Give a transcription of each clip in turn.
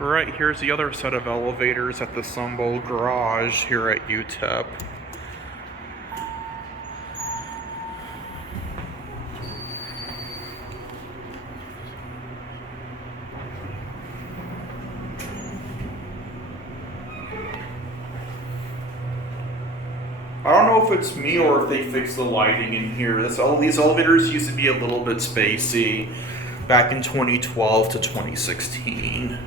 Alright, here's the other set of elevators at the Sumbo garage here at UTEP. I don't know if it's me or if they fixed the lighting in here. These elevators used to be a little bit spacey back in 2012 to 2016.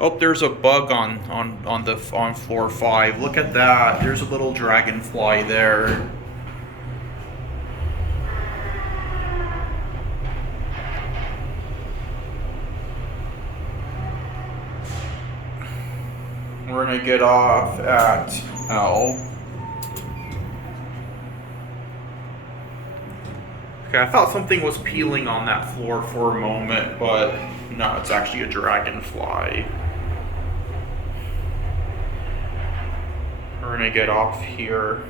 Oh, there's a bug on floor 5. Look at that. There's a little dragonfly there. We're gonna get off at L. Okay, I thought something was peeling on that floor for a moment, but no, it's actually a dragonfly. We're gonna get off here.